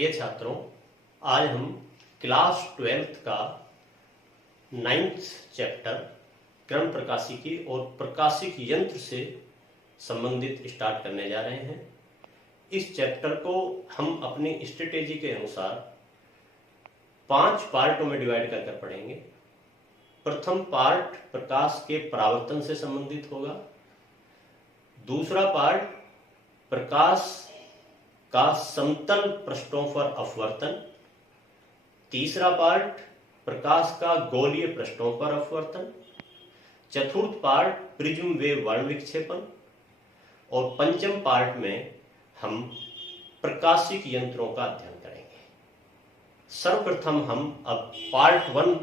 प्रिय छात्रों, आज हम क्लास 12th का 9th चैप्टर क्रम प्रकाशिकी और प्रकाशिक यंत्र से संबंधित स्टार्ट करने जा रहे हैं। इस चैप्टर को हम अपनी स्ट्रेटेजी के अनुसार 5 पार्टों में डिवाइड कर पढ़ेंगे। प्रथम पार्ट प्रकाश के परावर्तन से संबंधित होगा। दूसरा पार्ट प्रकाश का समतल पृष्ठों पर अपवर्तन। तीसरा पार्ट प्रकाश का गोलीय पृष्ठों पर अपवर्तन। चतुर्थ पार्ट प्रिज्म वेव वर्ण विक्षेपण। और पंचम पार्ट में हम प्रकाशिक यंत्रों का अध्ययन करेंगे। सर्वप्रथम हम अब पार्ट 1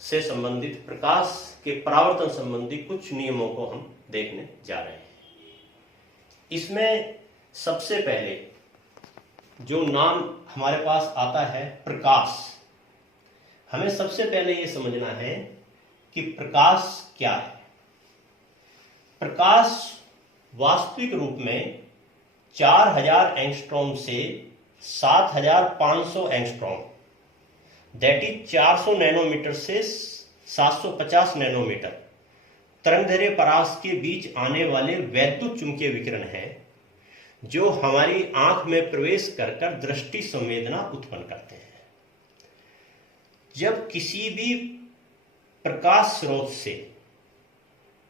से संबंधित प्रकाश के परावर्तन संबंधी कुछ नियमों को हम देखने जा रहे हैं। इसमें सबसे पहले जो नाम हमारे पास आता है प्रकाश, हमें सबसे पहले ये समझना है कि प्रकाश क्या है। प्रकाश वास्तविक रूप में 4000 एंगस्ट्रॉम से 7500 एंगस्ट्रॉम, दैट इज 400 नैनोमीटर से 750 नैनोमीटर तरंगदैर्घ्य परास के बीच आने वाले वैद्युत चुंबकीय विकिरण है जो हमारी आंख में प्रवेश कर दृष्टि संवेदना उत्पन्न करते हैं। जब किसी भी प्रकाश स्रोत से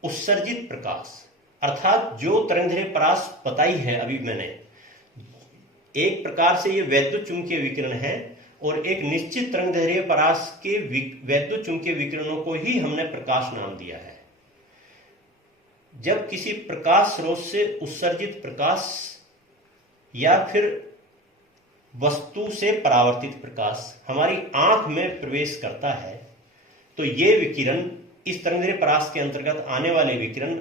उत्सर्जित प्रकाश, अर्थात जो तरंगदैर्घ्य परास बताई है अभी मैंने, एक प्रकार से ये वैद्युत चुंबकीय विकिरण है और एक निश्चित तरंगदैर्घ्य परास के वैद्युत चुंबकीय विकिरणों को ही हमने प्रकाश नाम दिया है। जब किसी प्रकाश स्रोत से उत्सर्जित प्रकाश या फिर वस्तु से परावर्तित प्रकाश हमारी आंख में प्रवेश करता है तो ये विकिरण, इस तरंगदैर्घ्य परास के अंतर्गत आने वाले विकिरण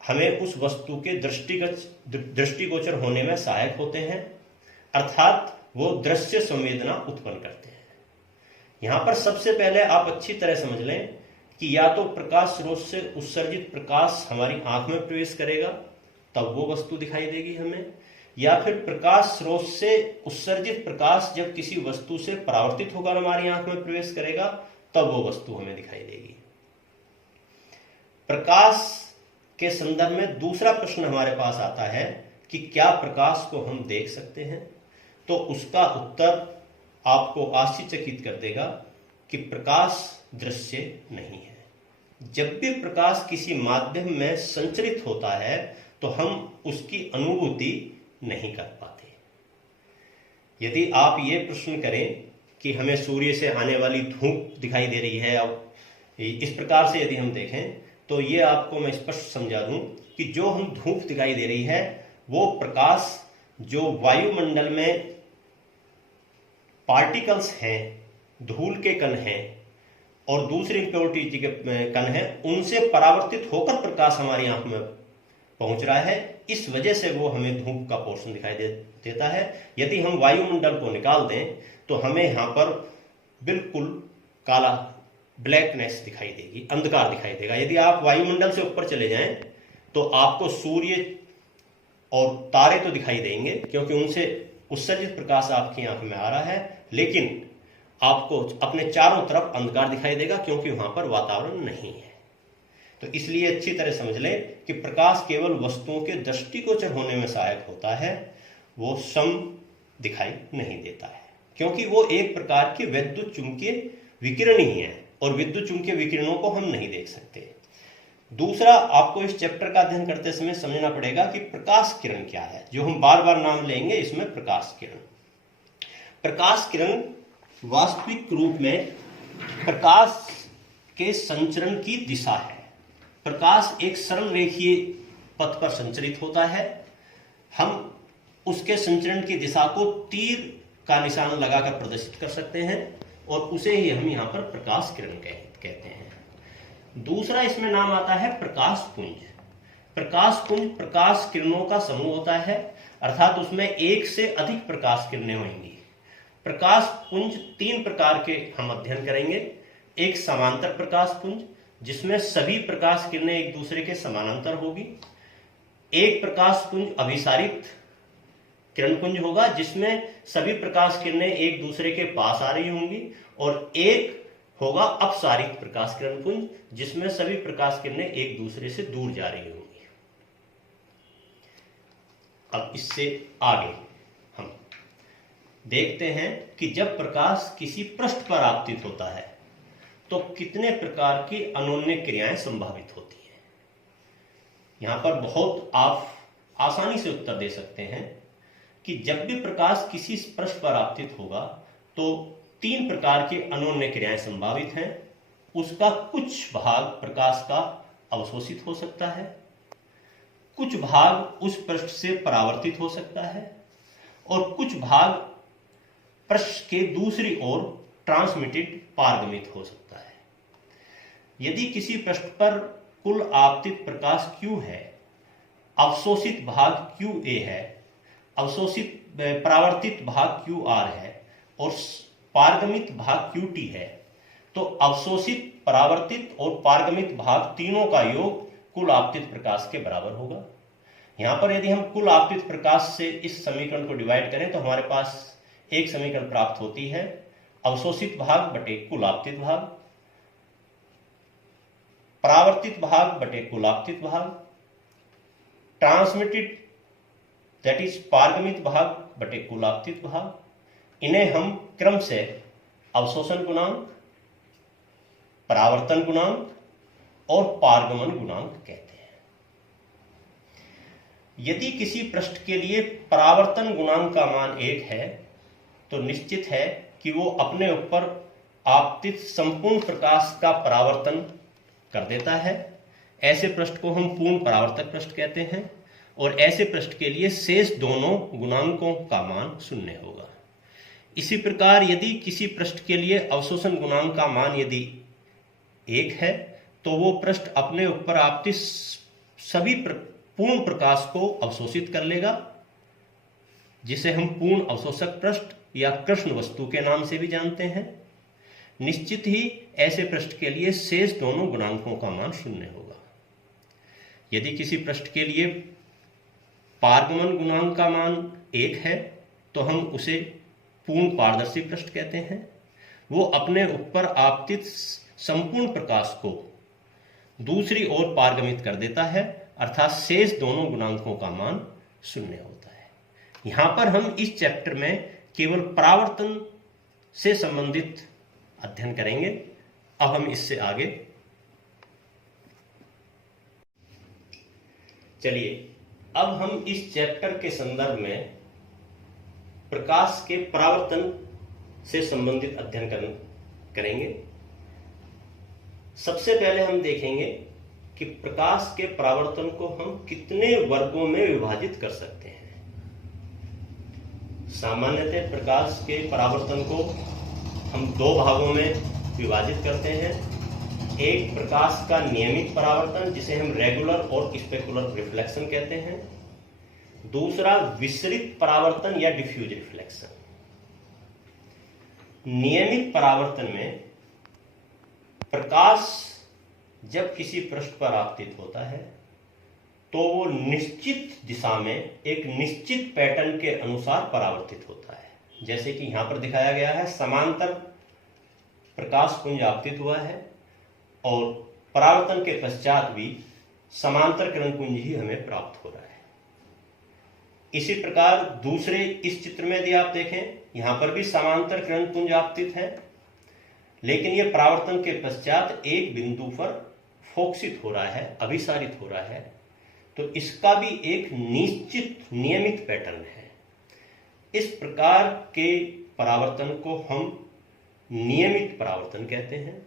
हमें उस वस्तु के दृष्टिगोचर होने में सहायक होते हैं, अर्थात वो दृश्य संवेदना उत्पन्न करते हैं। यहां पर सबसे पहले आप अच्छी तरह समझ लें कि या तो प्रकाश स्रोत से उत्सर्जित प्रकाश हमारी आंख में प्रवेश करेगा तब वो वस्तु दिखाई देगी हमें, या फिर प्रकाश स्रोत से उत्सर्जित प्रकाश जब किसी वस्तु से परावर्तित होकर हमारी आंख में प्रवेश करेगा तब वो वस्तु हमें दिखाई देगी। प्रकाश के संदर्भ में दूसरा प्रश्न हमारे पास आता है कि क्या प्रकाश को हम देख सकते हैं? तो उसका उत्तर आपको आश्चर्यचकित कर देगा कि प्रकाश दृश्य नहीं है। जब भी प्रकाश किसी माध्यम में संचरित होता है तो हम उसकी अनुभूति नहीं कर पाते। यदि आप ये प्रश्न करें कि हमें सूर्य से आने वाली धूप दिखाई दे रही है, अब इस प्रकार से यदि हम देखें तो ये आपको मैं स्पष्ट समझा दूं कि जो हम धूप दिखाई दे रही है वो प्रकाश जो वायुमंडल में पार्टिकल्स हैं, धूल के कण हैं और दूसरी इम्प्योरिटी के कण हैं, उनसे परावर्तित होकर प्रकाश हमारी आंख में पहुंच रहा है। इस वजह से वो हमें धूप का पोर्शन दिखाई देता है। यदि हम वायुमंडल को निकाल दें तो हमें यहां पर बिल्कुल काला, ब्लैकनेस दिखाई देगी, अंधकार दिखाई देगा। यदि आप वायुमंडल से ऊपर चले जाएं तो आपको सूर्य और तारे तो दिखाई देंगे क्योंकि उनसे उत्सर्जित प्रकाश आपकी आंख में आ रहा है, लेकिन आपको अपने चारों तरफ अंधकार दिखाई देगा क्योंकि वहां पर वातावरण नहीं है। तो इसलिए अच्छी तरह समझ लें कि प्रकाश केवल वस्तुओं के दृष्टिगोचर होने में सहायक होता है, वो सम दिखाई नहीं देता है क्योंकि वो एक प्रकार की विद्युत चुंबकीय विकिरण ही है और विद्युत चुंबकीय विकिरणों को हम नहीं देख सकते। दूसरा, आपको इस चैप्टर का अध्ययन करते समय समझना पड़ेगा कि प्रकाश किरण क्या है, जो हम बार बार नाम लेंगे इसमें प्रकाश किरण। प्रकाश किरण वास्तविक रूप में प्रकाश के संचरण की दिशा है। प्रकाश एक सरल रेखीय पथ पर संचरित होता है। हम उसके संचरण की दिशा को तीर का निशान लगाकर प्रदर्शित कर सकते हैं और उसे ही हम यहाँ पर प्रकाश किरण कहते हैं। दूसरा इसमें नाम आता है प्रकाश पुंज। प्रकाश पुंज प्रकाश किरणों का समूह होता है, अर्थात उसमें एक से अधिक प्रकाश किरणें होंगी। प्रकाश पुंज 3 प्रकार के हम अध्ययन करेंगे। एक समांतर प्रकाश पुंज जिसमें सभी प्रकाश किरणें एक दूसरे के समानांतर होगी। एक प्रकाश पुंज अभिसारित किरणपुंज होगा जिसमें सभी प्रकाश किरणें एक दूसरे के पास आ रही होंगी, और एक होगा अपसारित प्रकाश किरणपुंज जिसमें सभी प्रकाश किरणें एक दूसरे से दूर जा रही होंगी। अब इससे आगे हम देखते हैं कि जब प्रकाश किसी पृष्ठ पर आपतित होता है तो कितने प्रकार की अनोन्य क्रियाएं संभावित होती हैं। यहां पर बहुत आप आसानी से उत्तर दे सकते हैं कि जब भी प्रकाश किसी पृष्ठ पर आपतित होगा तो 3 प्रकार की अनोन्य क्रियाएं संभावित हैं। उसका कुछ भाग प्रकाश का अवशोषित हो सकता है, कुछ भाग उस पृष्ठ से परावर्तित हो सकता है, और कुछ भाग पृष्ठ के दूसरी ओर ट्रांसमिटेड पारगमित हो सकता है। यदि किसी पृष्ठ पर कुल आपतित प्रकाश Q है, अवशोषित भाग QA है, अवशोषित परावर्तित भाग QR है और पारगमित भाग QT है, तो अवशोषित, परावर्तित और पारगमित भाग तीनों का योग कुल आपतित प्रकाश के बराबर होगा। यहां पर यदि हम कुल आपतित प्रकाश से इस समीकरण को डिवाइड करें तो हमारे पास एक समीकरण प्राप्त होती है, अवशोषित भाग बटे कुल आपतित भाग, परावर्तित भाग बटे कुल आपतित भाग, ट्रांसमिटेड दैट इज पारगमित भाग बटे कुल आपतित भाग। इन्हें हम क्रम से अवशोषण गुणांक, परावर्तन गुणांक और पारगमन गुणांक कहते हैं। यदि किसी पृष्ठ के लिए परावर्तन गुणांक का मान 1 है तो निश्चित है कि वो अपने ऊपर आपतित संपूर्ण प्रकाश का परावर्तन कर देता है। ऐसे पृष्ठ को हम पूर्ण परावर्तक पृष्ठ कहते हैं, और ऐसे पृष्ठ के लिए शेष दोनों गुणांकों का मान 0 होगा। इसी प्रकार यदि किसी पृष्ठ के लिए अवशोषण गुणांक का मान यदि 1 है तो वो पृष्ठ अपने ऊपर आपतित सभी पूर्ण प्रकाश को अवशोषित कर लेगा, जिसे हम पूर्ण अवशोषक पृष्ठ या कृष्ण वस्तु के नाम से भी जानते हैं। निश्चित ही ऐसे पृष्ठ के लिए शेष दोनों गुणांकों का मान 0 होगा। यदि किसी पृष्ठ के लिए पारगमन गुणांक का मान 1 है तो हम उसे पूर्ण पारदर्शी पृष्ठ कहते हैं। वो अपने ऊपर आपतित संपूर्ण प्रकाश को दूसरी ओर पारगमित कर देता है, अर्थात शेष दोनों गुणांकों का मान 0 होता है। यहां पर हम इस चैप्टर में केवल परावर्तन से संबंधित अध्ययन करेंगे। अब हम इससे आगे चलिए, अब हम इस चैप्टर के संदर्भ में प्रकाश के परावर्तन से संबंधित अध्ययन करेंगे। सबसे पहले हम देखेंगे कि प्रकाश के परावर्तन को हम कितने वर्गों में विभाजित कर सकते हैं। सामान्यतः प्रकाश के परावर्तन को हम 2 भागों में विभाजित करते हैं। एक प्रकाश का नियमित परावर्तन जिसे हम रेगुलर और स्पेकुलर रिफ्लेक्शन कहते हैं, दूसरा विसरित परावर्तन या डिफ्यूज रिफ्लेक्शन। नियमित परावर्तन में प्रकाश जब किसी पृष्ठ पर आपतित होता है तो वो निश्चित दिशा में एक निश्चित पैटर्न के अनुसार परावर्तित होता है। जैसे कि यहां पर दिखाया गया है, समांतर प्रकाश पुंज आपतित हुआ है और परावर्तन के पश्चात भी समांतर किरण पुंज ही हमें प्राप्त हो रहा है। इसी प्रकार दूसरे इस चित्र में यदि आप देखें, यहां पर भी समांतर किरण पुंज आपतित है, लेकिन यह परावर्तन के पश्चात एक बिंदु पर फोकसित हो रहा है, अभिसारित हो रहा है, तो इसका भी एक निश्चित नियमित पैटर्न है। इस प्रकार के परावर्तन को हम नियमित परावर्तन कहते हैं।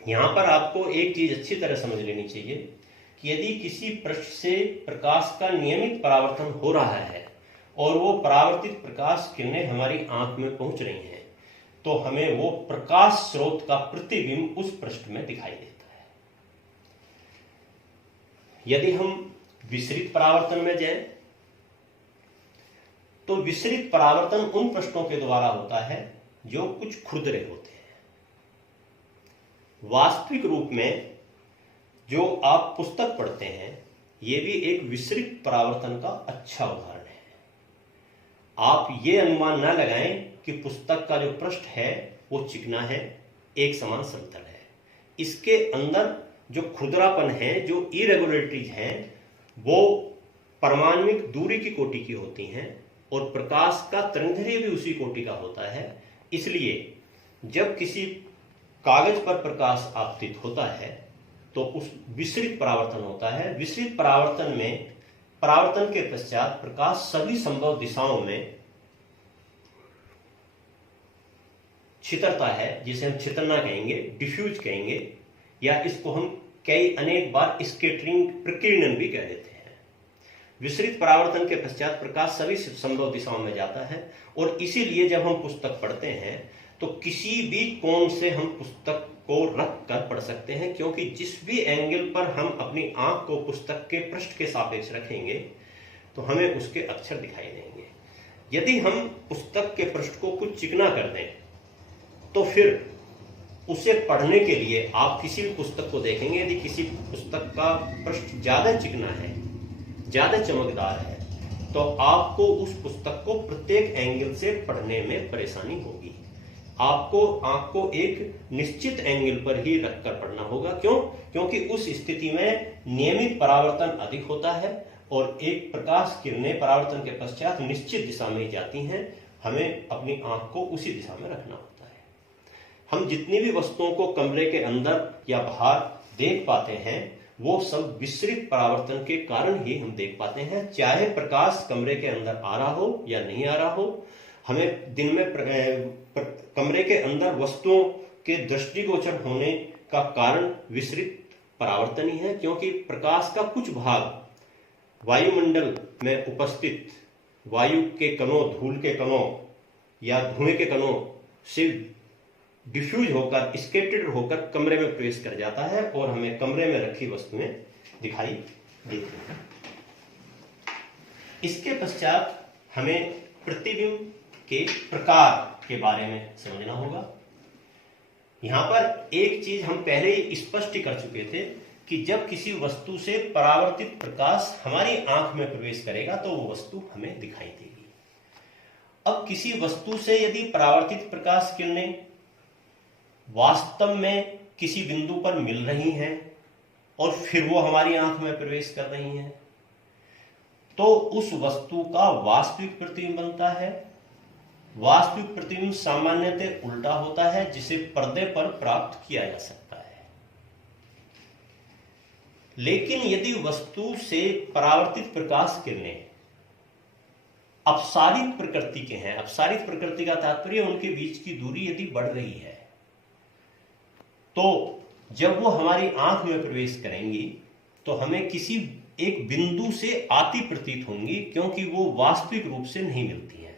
यहां पर आपको एक चीज अच्छी तरह समझ लेनी चाहिए कि यदि किसी पृष्ठ से प्रकाश का नियमित परावर्तन हो रहा है और वो परावर्तित प्रकाश किरणें हमारी आंख में पहुंच रही हैं, तो हमें वो प्रकाश स्रोत का प्रतिबिंब उस पृष्ठ में दिखाई देता है। यदि हम विसरित परावर्तन में जाएं, तो विसरित परावर्तन उन पृष्ठों के द्वारा होता है जो कुछ खुरदरे होते हैं। वास्तविक रूप में जो आप पुस्तक पढ़ते हैं, यह भी एक विसरित परावर्तन का अच्छा उदाहरण है। आप ये अनुमान ना लगाएं कि पुस्तक का जो पृष्ठ है वो चिकना है, एक समान समतल है। इसके अंदर जो खुरदरापन है, जो इरेगुलरिटीज हैं, वो परमाणुविक दूरी की कोटि की होती हैं और प्रकाश का तरंगदैर्घ्य भी उसी कोटि का होता है। इसलिए जब किसी कागज पर प्रकाश आपतित होता है तो उस विसरित परावर्तन होता है। विसरित परावर्तन में परावर्तन के पश्चात प्रकाश सभी संभव दिशाओं में छितरता है, जिसे हम छितरना कहेंगे, डिफ्यूज कहेंगे, या इसको हम कई अनेक बार स्कैटरिंग, प्रकीर्णन भी कह देते हैं। विसरित परावर्तन के पश्चात प्रकाश सभी संभव दिशाओं में जाता है और इसीलिए जब हम पुस्तक पढ़ते हैं तो किसी भी कोण से हम पुस्तक को रख कर पढ़ सकते हैं, क्योंकि जिस भी एंगल पर हम अपनी आंख को पुस्तक के पृष्ठ के सापेक्ष रखेंगे तो हमें उसके अक्षर दिखाई देंगे। यदि हम पुस्तक के पृष्ठ को कुछ चिकना कर दें तो फिर उसे पढ़ने के लिए आप किसी भी पुस्तक को देखेंगे, यदि किसी पुस्तक का पृष्ठ ज्यादा चिकना है, ज्यादा चमकदार है, तो आपको उस पुस्तक को प्रत्येक एंगल से पढ़ने में परेशानी होगी। आपको आंख को एक निश्चित एंगल पर ही रखकर पढ़ना होगा। क्यों? क्योंकि उस स्थिति में नियमित परावर्तन अधिक होता है और एक प्रकाश किरणें परावर्तन के पश्चात निश्चित दिशा में जाती हैं। हमें अपनी आंख को उसी दिशा में रखना होता है। हम जितनी भी वस्तुओं को कमरे के अंदर या बाहर देख पाते हैं वो सब विसरित परावर्तन के कारण ही हम देख पाते हैं। चाहे प्रकाश कमरे के अंदर आ रहा हो या नहीं आ रहा हो, हमें दिन में कमरे के अंदर वस्तुओं के दृष्टिगोचर होने का कारण विसरित परावर्तन ही है, क्योंकि प्रकाश का कुछ भाग वायुमंडल में उपस्थित वायु के कणों, धूल के कणों या धुएं के कणों से डिफ्यूज होकर, स्कैटर्ड होकर कमरे में प्रवेश कर जाता है और हमें कमरे में रखी वस्तुएं दिखाई देती हैं। इसके पश्चात हमें प्रतिबिंब के प्रकार के बारे में समझना होगा। यहां पर एक चीज हम पहले ही स्पष्ट कर चुके थे कि जब किसी वस्तु से परावर्तित प्रकाश हमारी आंख में प्रवेश करेगा तो वो वस्तु हमें दिखाई देगी। अब किसी वस्तु से यदि परावर्तित प्रकाश किरणें वास्तव में किसी बिंदु पर मिल रही हैं और फिर वो हमारी आंख में प्रवेश कर रही हैं, तो उस वस्तु का वास्तविक प्रतिबिंब बनता है। वास्तविक प्रतिबिंब सामान्यतः उल्टा होता है, जिसे पर्दे पर प्राप्त किया जा सकता है। लेकिन यदि वस्तु से परावर्तित प्रकाश किरणें अपसारित प्रकृति के हैं, अपसारित प्रकृति का तात्पर्य उनके बीच की दूरी यदि बढ़ रही है, तो जब वो हमारी आंख में प्रवेश करेंगी तो हमें किसी एक बिंदु से आती प्रतीत होंगी, क्योंकि वो वास्तविक रूप से नहीं मिलती हैं।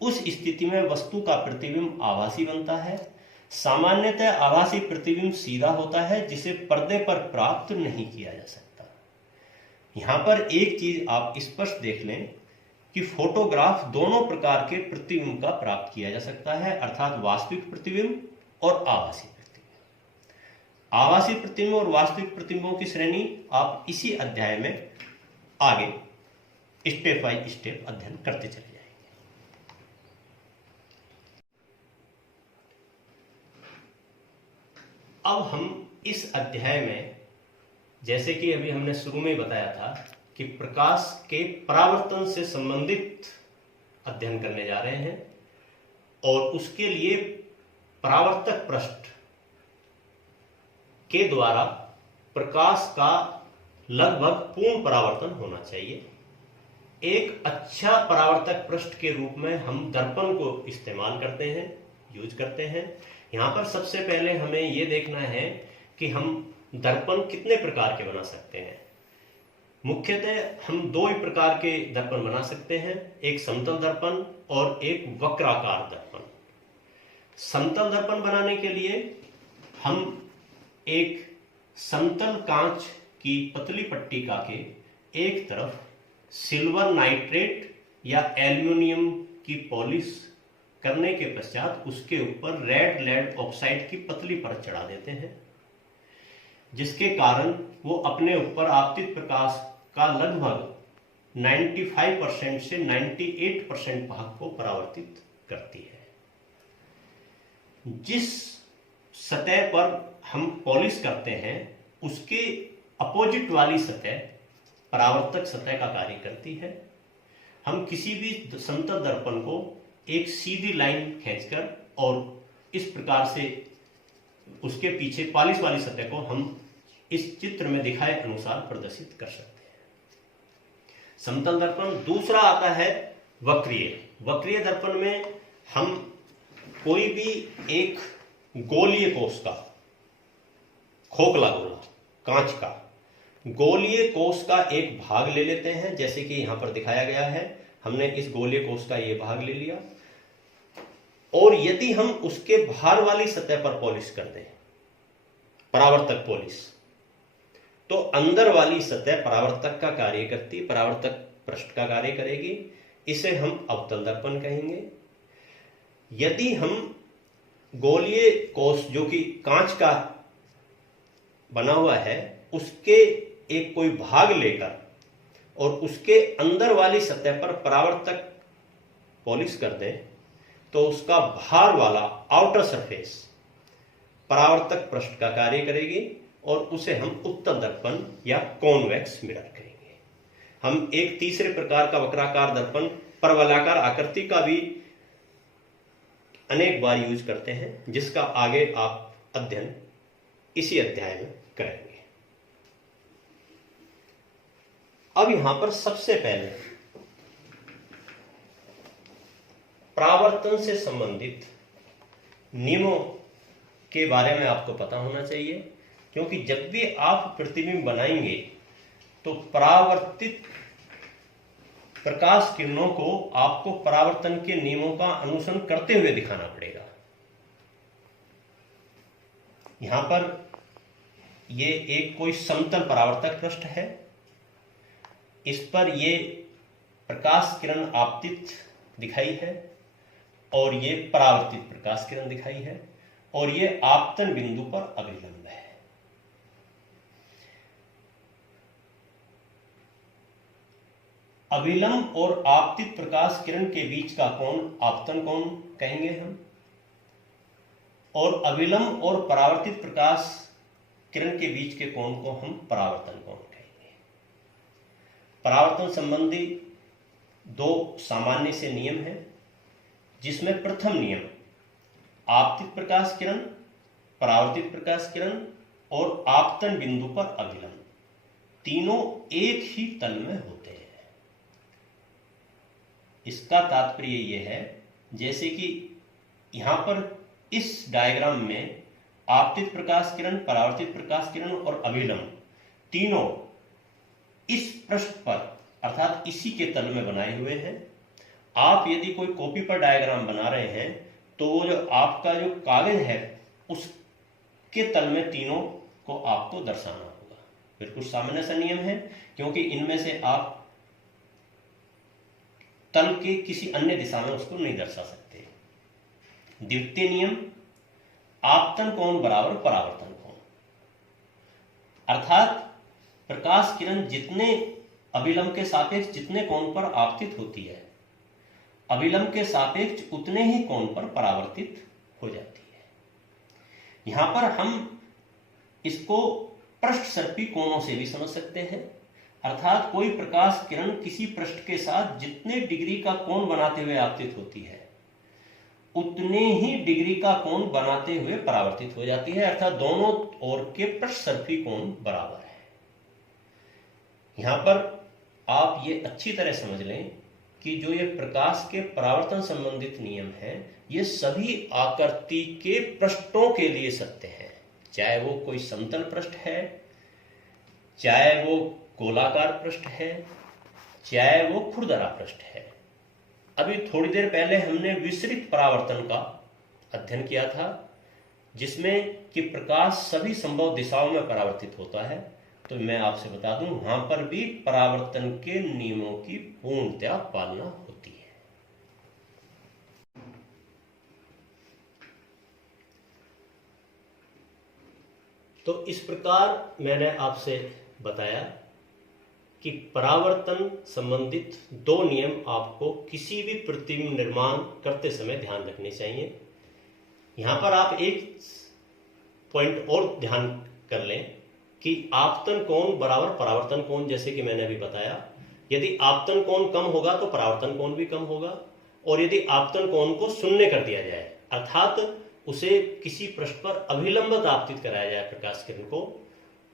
उस स्थिति में वस्तु का प्रतिबिंब आभासी बनता है। सामान्यतः आभासी प्रतिबिंब सीधा होता है, जिसे पर्दे पर प्राप्त नहीं किया जा सकता। यहां पर एक चीज आप स्पष्ट देख लें कि फोटोग्राफ दोनों प्रकार के प्रतिबिंब का प्राप्त किया जा सकता है, अर्थात वास्तविक प्रतिबिंब और आभासी प्रतिबिंब। आभासी प्रतिबिंब और वास्तविक प्रतिबिंबों की श्रेणी आप इसी अध्याय में आगे स्टेप बाय स्टेप अध्ययन करते चले जाएंगे। अब हम इस अध्याय में, जैसे कि अभी हमने शुरू में बताया था कि प्रकाश के परावर्तन से संबंधित अध्ययन करने जा रहे हैं और उसके लिए परावर्तक पृष्ठ के द्वारा प्रकाश का लगभग पूर्ण परावर्तन होना चाहिए। एक अच्छा परावर्तक पृष्ठ के रूप में हम दर्पण को इस्तेमाल करते हैं, यूज करते हैं। यहां पर सबसे पहले हमें यह देखना है कि हम दर्पण कितने प्रकार के बना सकते हैं। मुख्यतः हम दो ही प्रकार के दर्पण बना सकते हैं, एक समतल दर्पण और एक वक्राकार दर्पण। समतल दर्पण बनाने के लिए हम एक समतल कांच की पतली पट्टिका के एक तरफ सिल्वर नाइट्रेट या एल्युमिनियम की पॉलिश करने के पश्चात उसके ऊपर रेड लेड ऑक्साइड की पतली परत चढ़ा देते हैं, जिसके कारण वो अपने ऊपर आपतित प्रकाश का लगभग 95% से 98% भाग को परावर्तित करती है। जिस सतह पर हम पॉलिश करते हैं उसके अपोजिट वाली सतह परावर्तक सतह का कार्य करती है। हम किसी भी समतल दर्पण को एक सीधी लाइन खींचकर और इस प्रकार से उसके पीछे पॉलिश वाली सतह को हम इस चित्र में दिखाए अनुसार प्रदर्शित कर सकते हैं। समतल दर्पण। दूसरा आता है वक्रीय। वक्रीय दर्पण में हम कोई भी एक गोलीय कोष का, खोखला गोला कांच का गोलीय कोष का एक भाग ले लेते हैं, जैसे कि यहां पर दिखाया गया है। हमने इस गोलीय कोष का ये भाग ले लिया और यदि हम उसके बाहर वाली सतह पर पॉलिश कर दें, परावर्तक पॉलिश, तो अंदर वाली सतह परावर्तक का कार्य करती, परावर्तक पृष्ठ का कार्य करेगी। इसे हम अवतल दर्पण कहेंगे। यदि हम गोलीय कोष जो कि कांच का बना हुआ है उसके एक कोई भाग लेकर और उसके अंदर वाली सतह पर परावर्तक पॉलिश कर दें तो उसका बाहर वाला आउटर सरफेस परावर्तक पृष्ठ का कार्य करेगी और उसे हम उत्तल दर्पण या कॉन्वेक्स मिरर कहेंगे। हम एक तीसरे प्रकार का वक्राकार दर्पण परवलयाकार आकृति का भी अनेक बार यूज करते हैं, जिसका आगे आप अध्ययन इसी अध्याय में करेंगे। अब यहां पर सबसे पहले परावर्तन से संबंधित नियमों के बारे में आपको पता होना चाहिए, क्योंकि जब भी आप प्रतिबिंब बनाएंगे तो परावर्तित प्रकाश किरणों को आपको परावर्तन के नियमों का अनुसरण करते हुए दिखाना पड़ेगा। यहां पर ये एक कोई समतल परावर्तक पृष्ठ है, इस पर ये प्रकाश किरण आपतित दिखाई है और ये परावर्तित प्रकाश किरण दिखाई है और ये आपतन बिंदु पर अभिलंब है। अभिलंब और आपतित प्रकाश किरण के बीच का कोण आपतन कोण कहेंगे हम, और अभिलंब और परावर्तित प्रकाश किरण के बीच के कोण को हम परावर्तन कोण कहेंगे। परावर्तन संबंधी दो सामान्य से नियम हैं, जिसमें प्रथम नियम आपतित प्रकाश किरण, परावर्तित प्रकाश किरण और आपतन बिंदु पर अभिलंब तीनों एक ही तल में होते हैं। इसका तात्पर्य यह है, जैसे कि यहां पर इस डायग्राम में आपतित प्रकाश किरण, परावर्तित प्रकाश किरण और अभिलंब तीनों इस पृष्ठ पर अर्थात इसी के तल में बनाए हुए हैं। आप यदि कोई कॉपी पर डायग्राम बना रहे हैं तो वो जो आपका जो कागज है उसके तल में तीनों को आपको दर्शाना होगा। बिल्कुल सामान्य सा नियम है, क्योंकि इनमें से आप तल के किसी अन्य दिशा में उसको नहीं दर्शा सकते। द्वितीय नियम आपतन कोण बराबर परावर्तन कोण, अर्थात प्रकाश किरण जितने अभिलंब के सापेक्ष जितने कोण पर आपतित होती है, अभिलंब के सापेक्ष उतने ही कोण पर परावर्तित हो जाती है। यहां पर हम इसको पृष्ठ सर्पी कोणों से भी समझ सकते हैं, अर्थात कोई प्रकाश किरण किसी पृष्ठ के साथ जितने डिग्री का कोण बनाते हुए आपतित होती है उतने ही डिग्री का कोण बनाते हुए परावर्तित हो जाती है, अर्थात दोनों ओर के पृष्ठ सर्पी कोण बराबर है। यहां पर आप ये अच्छी तरह समझ लें कि जो ये प्रकाश के परावर्तन संबंधित नियम हैं, ये सभी आकृति के पृष्ठों के लिए सत्य है, चाहे वो कोई समतल पृष्ठ है, चाहे वो गोलाकार पृष्ठ है, चाहे वो खुरदरा पृष्ठ है। अभी थोड़ी देर पहले हमने विसरित परावर्तन का अध्ययन किया था, जिसमें कि प्रकाश सभी संभव दिशाओं में परावर्तित होता है। तो मैं आपसे बता दूं, वहां पर भी परावर्तन के नियमों की पूर्णतया पालना होती है। तो इस प्रकार मैंने आपसे बताया कि परावर्तन संबंधित दो नियम आपको किसी भी प्रतिबिंब निर्माण करते समय ध्यान रखने चाहिए। यहां पर आप एक पॉइंट और ध्यान कर लें कि आपतन कोण बराबर परावर्तन कोण, जैसे कि मैंने अभी बताया, यदि आपतन कोण कम होगा तो परावर्तन कोण भी कम होगा, और यदि आपतन कोण को शून्य कर दिया जाए अर्थात उसे किसी पृष्ठ पर अभिलंबित आपतित कराया जाए प्रकाश किरण को,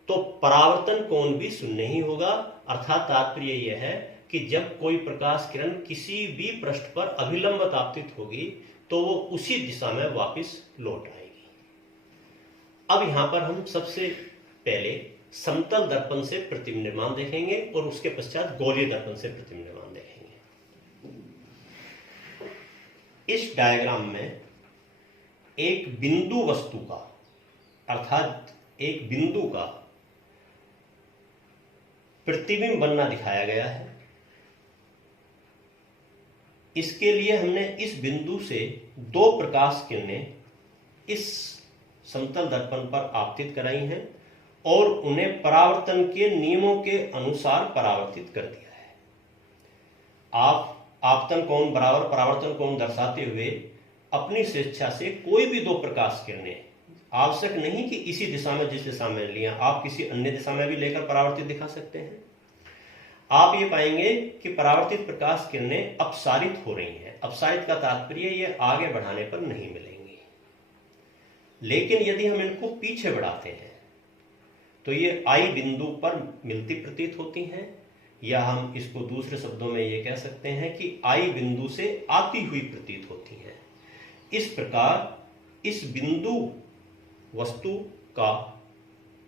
तो परावर्तन कोण भी शून्य ही होगा। अर्थात तात्पर्य यह है कि जब कोई प्रकाश किरण किसी भी पृष्ठ पर अभिलंबित आपतित होगी तो वो उसी दिशा में वापस लौट आएगी। अब यहां पर हम सबसे पहले समतल दर्पण से प्रतिबिंब निर्माण देखेंगे और उसके पश्चात गोलीय दर्पण से प्रतिबिंब निर्माण देखेंगे। इस डायग्राम में एक बिंदु वस्तु का अर्थात एक बिंदु का प्रतिबिंब बनना दिखाया गया है। इसके लिए हमने इस बिंदु से दो प्रकाश किरणें इस समतल दर्पण पर आपतित कराई हैं और उन्हें परावर्तन के नियमों के अनुसार परावर्तित कर दिया है। आप आपतन कोण बराबर परावर्तन कोण दर्शाते हुए अपनी स्वेच्छा से कोई भी दो प्रकाश किरणें, आवश्यक नहीं कि इसी दिशा में जिस दिशा में लिया, आप किसी अन्य दिशा में भी लेकर परावर्तित दिखा सकते हैं। आप ये पाएंगे कि परावर्तित प्रकाश किरणें अपसारित हो रही हैं। अपसारित का तात्पर्य ये आगे बढ़ाने पर नहीं मिलेंगी, लेकिन यदि हम इनको पीछे बढ़ाते हैं तो ये आई बिंदु पर मिलती प्रतीत होती हैं, या हम इसको दूसरे शब्दों में ये कह सकते हैं कि आई बिंदु से आती हुई प्रतीत होती हैं। इस प्रकार इस बिंदु वस्तु का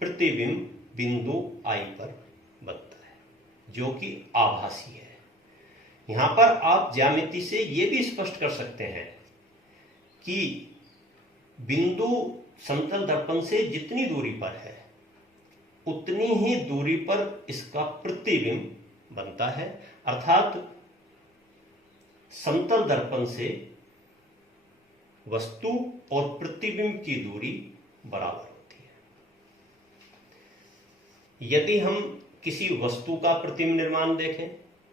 प्रतिबिंब बिंदु आई पर बनता है, जो कि आभासी है। यहां पर आप ज्यामिति से यह भी स्पष्ट कर सकते हैं कि बिंदु समतल दर्पण से जितनी दूरी पर है उतनी ही दूरी पर इसका प्रतिबिंब बनता है, अर्थात समतल दर्पण से वस्तु और प्रतिबिंब की दूरी बराबर होती है। यदि हम किसी वस्तु का प्रतिबिंब निर्माण देखें,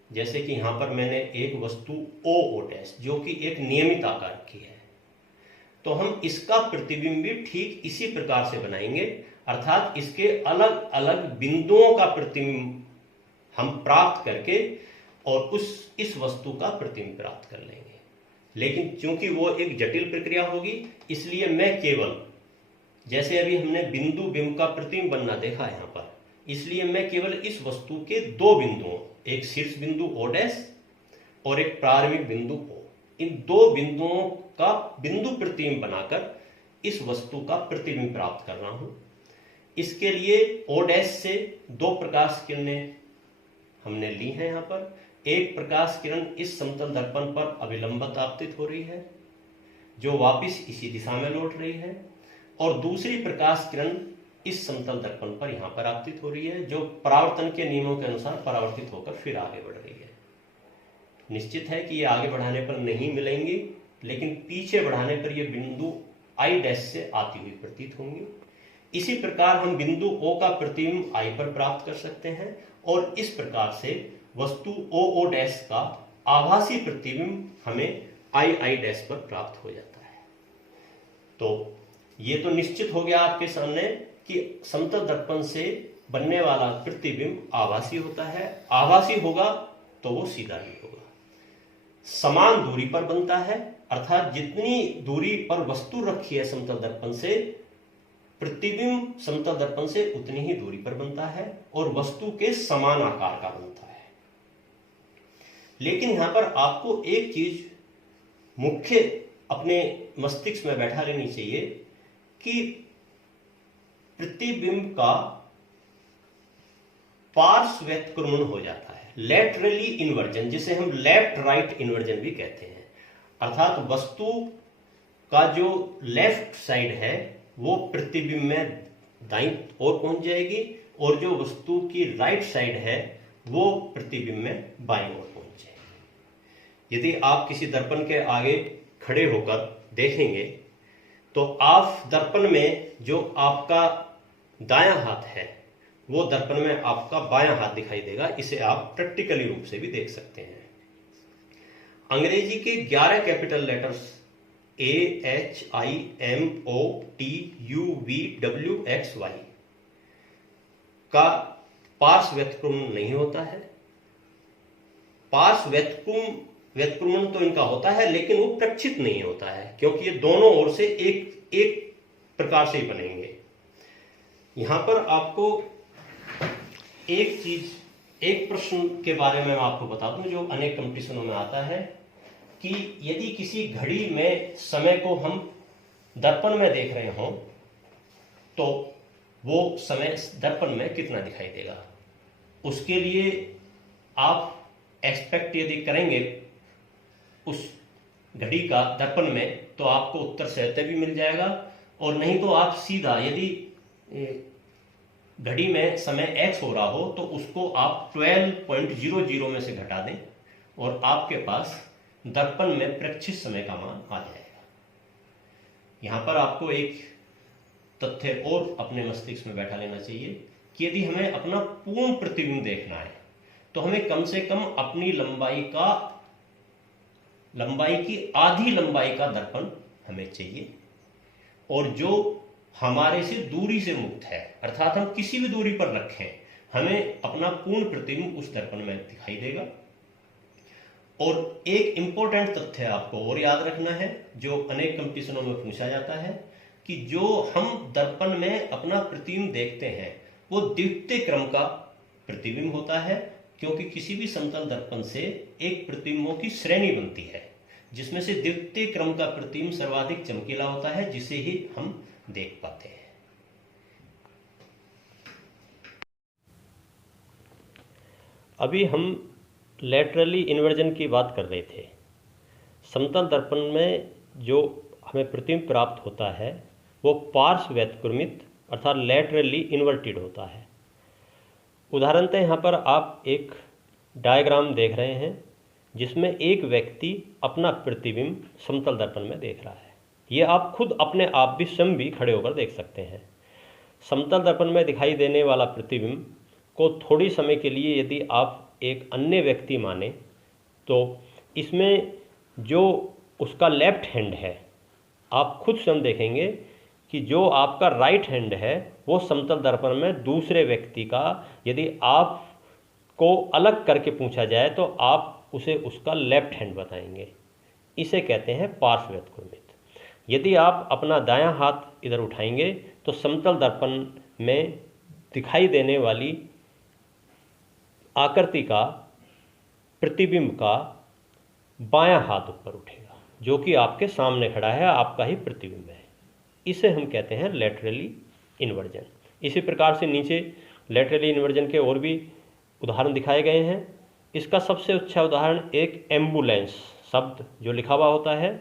जैसे कि यहां पर मैंने एक वस्तु ओ डैश जो कि एक नियमित आकार की है, तो हम इसका प्रतिबिंब भी ठीक इसी प्रकार से बनाएंगे, अर्थात इसके अलग अलग बिंदुओं का प्रतिबिंब हम प्राप्त करके और इस वस्तु का प्रतिबिंब प्राप्त कर लेंगे। लेकिन चूंकि वो एक जटिल प्रक्रिया होगी, इसलिए मैं केवल, जैसे अभी हमने बिंदु बिंब का प्रतिबिंब बनना देखा यहां पर, इसलिए मैं केवल इस वस्तु के दो बिंदुओं, एक शीर्ष बिंदु ओ डैश और एक प्रारंभिक बिंदु ओ, इन दो बिंदुओं का बिंदु प्रतिबिंब बनाकर इस वस्तु का प्रतिबिंब प्राप्त कर रहा हूं। इसके लिए ओ डैश से दो प्रकाश किरणें हमने ली हैं। यहां पर एक प्रकाश किरण इस समतल दर्पण पर अभिलंबित आपतित हो रही है, जो वापस इसी दिशा में लौट रही है, और दूसरी प्रकाश किरण इस समतल दर्पण पर यहां पर आपतित हो रही है, जो परावर्तन के नियमों के अनुसार परावर्तित होकर फिर आगे बढ़ रही है। निश्चित है कि ये आगे बढ़ाने पर नहीं मिलेंगी, लेकिन पीछे बढ़ाने पर ये बिंदु आई डैश से आती हुई प्रतीत होंगी। इसी प्रकार हम बिंदु ओ का प्रतिबिंब आई पर प्राप्त कर सकते हैं, और इस प्रकार से वस्तु ओ डैश का आभासी प्रतिबिंब हमें आई डैश पर प्राप्त हो जाता है। तो ये तो निश्चित हो गया आपके सामने कि समतल दर्पण से बनने वाला प्रतिबिंब आभासी होता है। आभासी होगा तो वो सीधा ही होगा, समान दूरी पर बनता है, अर्थात जितनी दूरी पर वस्तु रखी है समतल दर्पण से, प्रतिबिंब समतल दर्पण से उतनी ही दूरी पर बनता है और वस्तु के समान आकार का बनता है। लेकिन यहां पर आपको एक चीज मुख्य अपने मस्तिष्क में बैठा लेनी चाहिए कि प्रतिबिंब का पार्श्व व्युत्क्रमण हो जाता है, लैटरली इन्वर्जन, जिसे हम लेफ्ट राइट इन्वर्जन भी कहते हैं। अर्थात वस्तु का जो लेफ्ट साइड है वो प्रतिबिंब में दाईं ओर पहुंच जाएगी, और जो वस्तु की राइट साइड है वो प्रतिबिंब में बाईं ओर पहुंच जाएगी। यदि आप किसी दर्पण के आगे खड़े होकर देखेंगे तो आप दर्पण में जो आपका दायां हाथ है वो दर्पण में आपका बायां हाथ दिखाई देगा। इसे आप प्रैक्टिकली रूप से भी देख सकते हैं। अंग्रेजी के 11 कैपिटल लेटर्स AHIMOTUVWXY का पार्श्व व्यतिक्रमण नहीं होता है। पार्श्व व्यतिक्रमण तो इनका होता है, लेकिन वो प्रक्षित नहीं होता है, क्योंकि ये दोनों ओर से एक प्रकार से ही बनेंगे। यहां पर आपको एक प्रश्न के बारे में आपको बता दूं जो अनेक कंपटीशनों में आता है कि यदि किसी घड़ी में समय को हम दर्पण में देख रहे हों तो वो समय दर्पण में कितना दिखाई देगा। उसके लिए आप एक्सपेक्ट यदि करेंगे उस घड़ी का दर्पण में तो आपको उत्तर सहते भी मिल जाएगा, और नहीं तो आप सीधा यदि घड़ी में समय x हो रहा हो तो उसको आप 12.00 में से घटा दें और आपके पास दर्पण में प्रेक्षित समय का मान आ जाएगा। यहां पर आपको एक तथ्य और अपने मस्तिष्क में बैठा लेना चाहिए कि यदि हमें अपना पूर्ण प्रतिबिंब देखना है तो हमें कम से कम अपनी लंबाई की आधी लंबाई का दर्पण हमें चाहिए, और जो हमारे से दूरी से मुक्त है, अर्थात हम किसी भी दूरी पर रखें, हमें अपना पूर्ण प्रतिबिंब उस दर्पण में दिखाई देगा। और एक इंपॉर्टेंट तथ्य आपको और याद रखना है जो अनेक कंपटीशनों में पूछा जाता है कि जो हम दर्पण में अपना प्रतिबिंब देखते हैं वो द्वितीय क्रम का प्रतिबिंब होता है, क्योंकि किसी भी समतल दर्पण से एक प्रतिबिंबों की श्रेणी बनती है जिसमें से द्वितीय क्रम का प्रतिबिंब सर्वाधिक चमकीला होता है, जिसे ही हम देख पाते हैं। अभी हम लैटरली इन्वर्जन की बात कर रहे थे। समतल दर्पण में जो हमें प्रतिबिंब प्राप्त होता है वो पार्श्व व्यतिक्रमित अर्थात लैटरली इन्वर्टेड होता है। उदाहरणतः यहाँ पर आप एक डायग्राम देख रहे हैं जिसमें एक व्यक्ति अपना प्रतिबिंब समतल दर्पण में देख रहा है। ये आप खुद अपने आप भी स्वयं भी खड़े होकर देख सकते हैं। समतल दर्पण में दिखाई देने वाला प्रतिबिंब को थोड़ी समय के लिए यदि आप एक अन्य व्यक्ति माने तो इसमें जो उसका लेफ्ट हैंड है, आप खुद स्वयं देखेंगे कि जो आपका राइट हैंड है वो समतल दर्पण में दूसरे व्यक्ति का यदि आपको अलग करके पूछा जाए तो आप उसे उसका लेफ्ट हैंड बताएंगे। इसे कहते हैं पार्श्व व्यतिक्रमित। यदि आप अपना दायां हाथ इधर उठाएंगे तो समतल दर्पण में दिखाई देने वाली आकृति का प्रतिबिंब का बायां हाथ ऊपर उठेगा, जो कि आपके सामने खड़ा है, आपका ही प्रतिबिंब है। इसे हम कहते हैं लैटरली इन्वर्जन। इसी प्रकार से नीचे लैटरली इन्वर्जन के और भी उदाहरण दिखाए गए हैं। इसका सबसे अच्छा उदाहरण एक एम्बुलेंस शब्द जो लिखा हुआ होता है,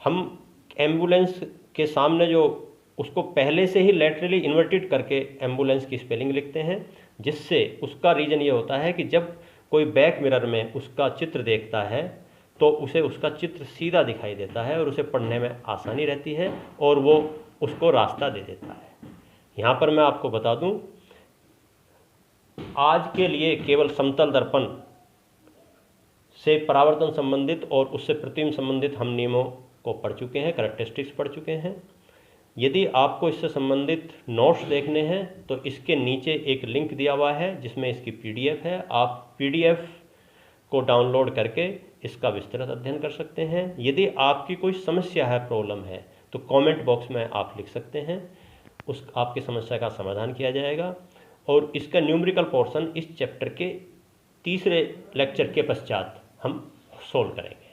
हम एम्बुलेंस के सामने जो उसको पहले से ही लैटरली इन्वर्टेड करके एम्बुलेंस की स्पेलिंग लिखते हैं, जिससे उसका रीज़न ये होता है कि जब कोई बैक मिरर में उसका चित्र देखता है तो उसे उसका चित्र सीधा दिखाई देता है और उसे पढ़ने में आसानी रहती है और वो उसको रास्ता दे देता है। यहाँ पर मैं आपको बता दूँ, आज के लिए केवल समतल दर्पण से परावर्तन संबंधित और उससे प्रतिबिंब संबंधित हम नियमों को पढ़ चुके हैं, कैरेक्टरिस्टिक्स पढ़ चुके हैं। यदि आपको इससे संबंधित नोट्स देखने हैं तो इसके नीचे एक लिंक दिया हुआ है जिसमें इसकी PDF है। आप PDF को डाउनलोड करके इसका विस्तृत अध्ययन कर सकते हैं। यदि आपकी कोई समस्या है, प्रॉब्लम है, तो कमेंट बॉक्स में आप लिख सकते हैं, उस आपकी समस्या का समाधान किया जाएगा। और इसका न्यूमेरिकल पोर्शन इस चैप्टर के तीसरे लेक्चर के पश्चात हम सोल्व करेंगे।